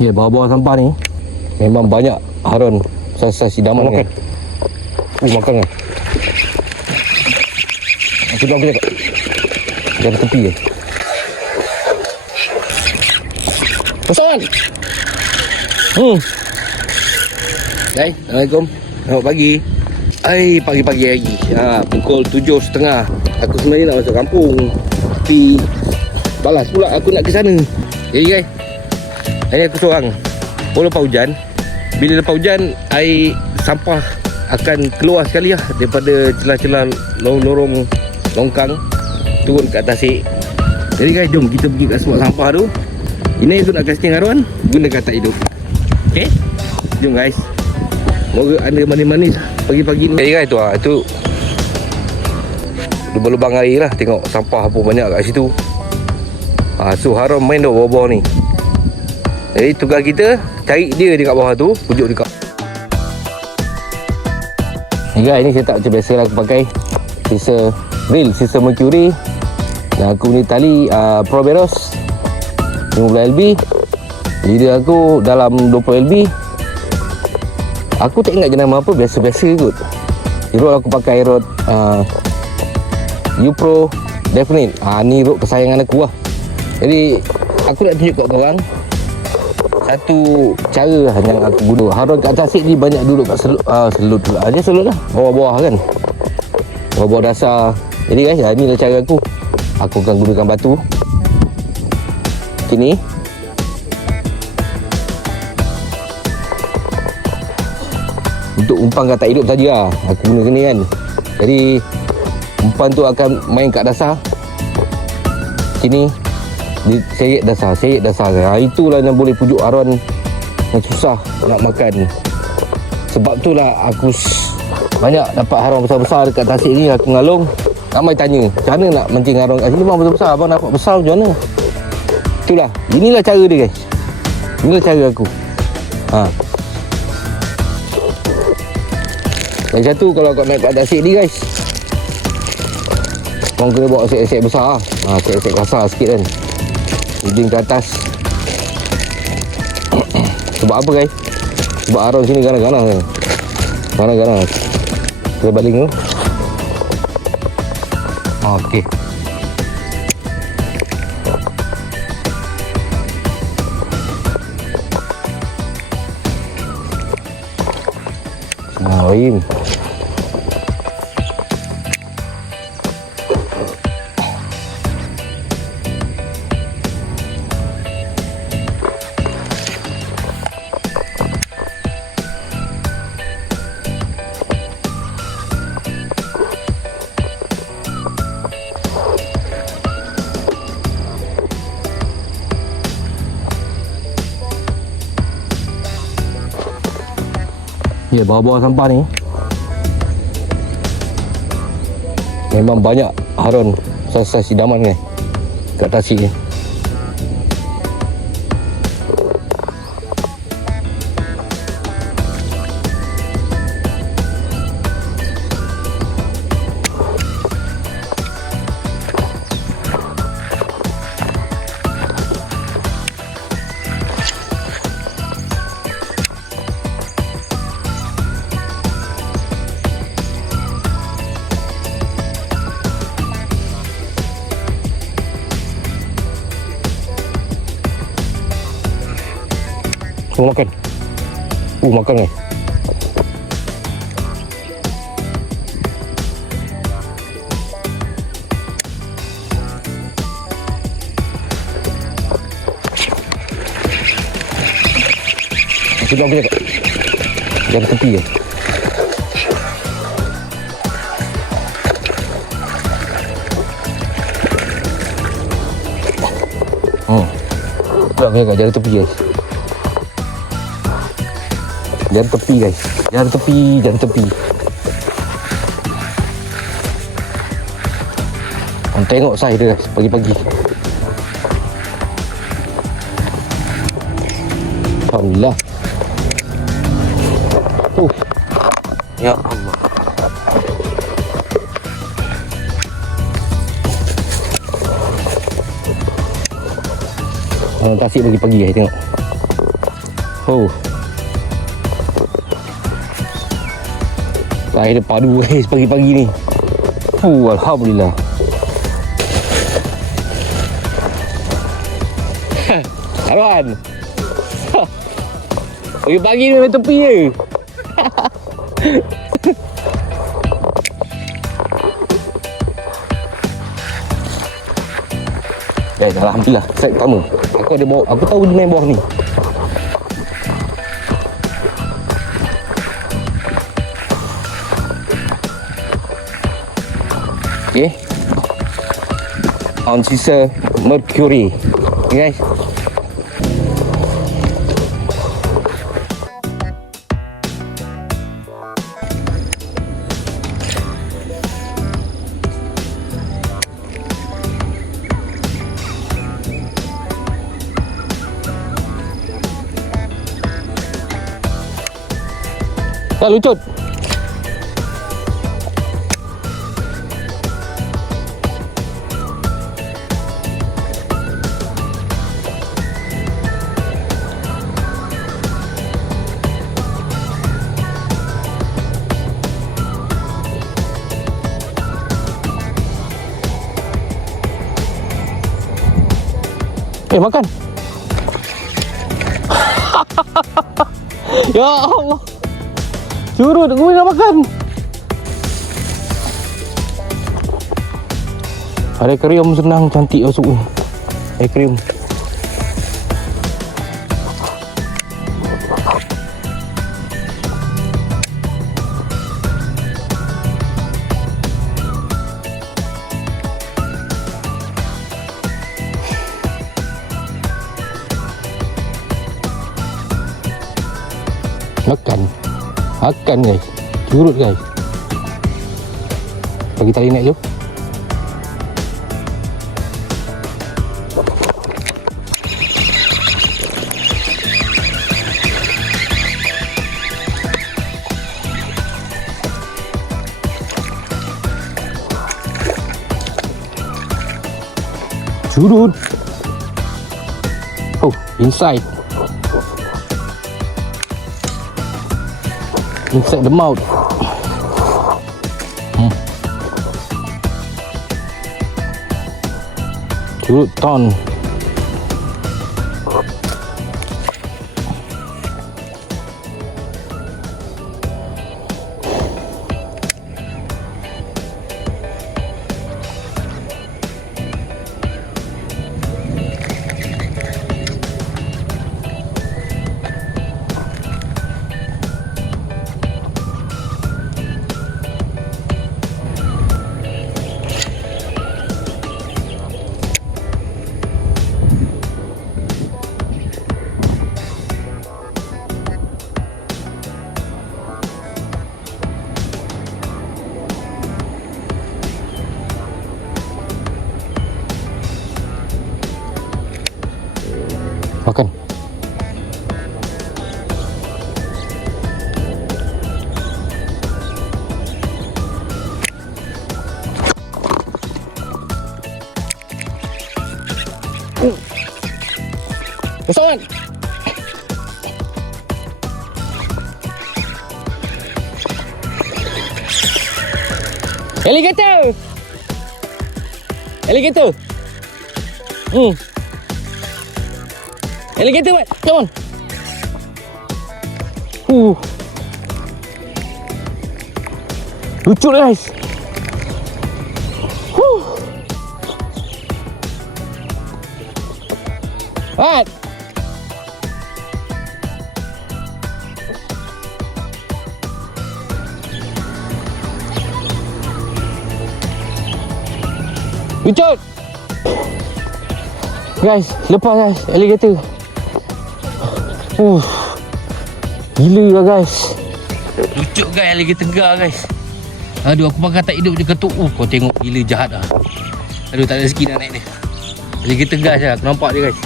Ya, bawah-bawah sampah ni memang banyak harun saiz-saiz idaman kan. Makan kan. Sudah boleh tak? Dari tepi je. Pesan. Hai, Assalamualaikum. Selamat pagi. Pagi-pagi lagi. Pukul 7.30. Aku sebenarnya nak masuk kampung, tapi balas pula aku nak ke sana. Jadi guys, hari aku seorang. Lepas hujan, bila lepas hujan, air sampah akan keluar sekali lah daripada celah-celah lorong longkang turun ke atas sik. Jadi guys, jom kita pergi kat spot sampah tu. Ini tu nak casting haruan guna kata hidup. Okay, jom guys. Moga anda manis-manis pagi-pagi ni. Jadi guys, tu itu lubang-lubang air lah. Tengok sampah apa banyak kat situ. So harum main dah bawah-bawah ni. Jadi tugas kita cari dia dekat bawah tu, pujuk dekat. Ni guys, ni saya tak macam biasa lah aku pakai sisa reel, sisa mercury. Dan aku ni tali Proberos 50 LB. Leader aku dalam 20 LB. Aku tak ingat jenama apa, biasa-biasa kot. Rod aku pakai rod U-Pro Definite. Ni rod kesayangan aku lah. Jadi aku nak tunjuk kat korang satu cara yang aku guna. Harun kat atas ni banyak duduk kat selut tu. Dia selut lah, bawah-bawah kan, bawah-bawah dasar. Jadi guys, ni lah cara aku. Aku akan gunakan batu kini. Untuk umpan kata hidup tadi lah aku guna ni kan. Jadi umpan tu akan main kat dasar sini, seret dasar. Itulah yang boleh pujuk haruan yang susah nak makan. Sebab tu lah aku banyak dapat haruan besar-besar dekat tasik ni. Aku ngalung, ramai tanya macam mana nak mancing haruan kat sini bang besar-besar. Abang dapat besar macam mana? Itulah, inilah cara dia guys. Inilah cara aku. Lagi satu, kalau kau naik kat tasik ni guys, kau kena bawa set-set besar lah. Set-set kasar sikit kan, ujung ke atas. Sebab apa guys? Sebab haruan sini ganas-ganas kan. Ganas-ganas. Kita balik tu. Okey. Bismillahirrahmanirrahim. Ya, bawah-bawah sampah ni memang banyak haruan saiz-saiz idaman kan kat tasik ni. Makan. Makan kan. Sudah boleh tak? Dari tepi je. Sudah boleh tak? Dari tepi je. Jangan tepi guys. Jangan tepi. Tengok saiz dia guys, pagi-pagi. Alhamdulillah. Ya Allah. Tasik pagi-pagi guys, tengok. Oh. Air dia padu guys pagi-pagi ni. Alhamdulillah. Arwan. Pagi-pagi ni main tepi je. Guys, alhamdulillah set pertama. Aku ada bawa, aku tahu dia main bawah ni. Okay. On sisa Mercury. Okay guys. Dah lucut. Makan. Ya Allah. Curut, gue nak makan. Ada aquarium senang, cantik masuk ni. Aquarium. Makan guys. Curut guys. Bagi tali naik jom. Curut. Oh, inside. Inside the mouth. Curut ton. Makan. Kesangan. Alligator. Alligator. Alligator, what? Come on. Lucu guys. What? Lucu. Guys, lepas guys, alligator. Gila lah guys. Lucu guys, alligator tengah guys. Aduh, aku makan tak hidup je ketuk. Kau tengok gila jahat lah. Aduh, tak ada rezeki nak naik dia. Alligator tengah je, aku nampak dia guys.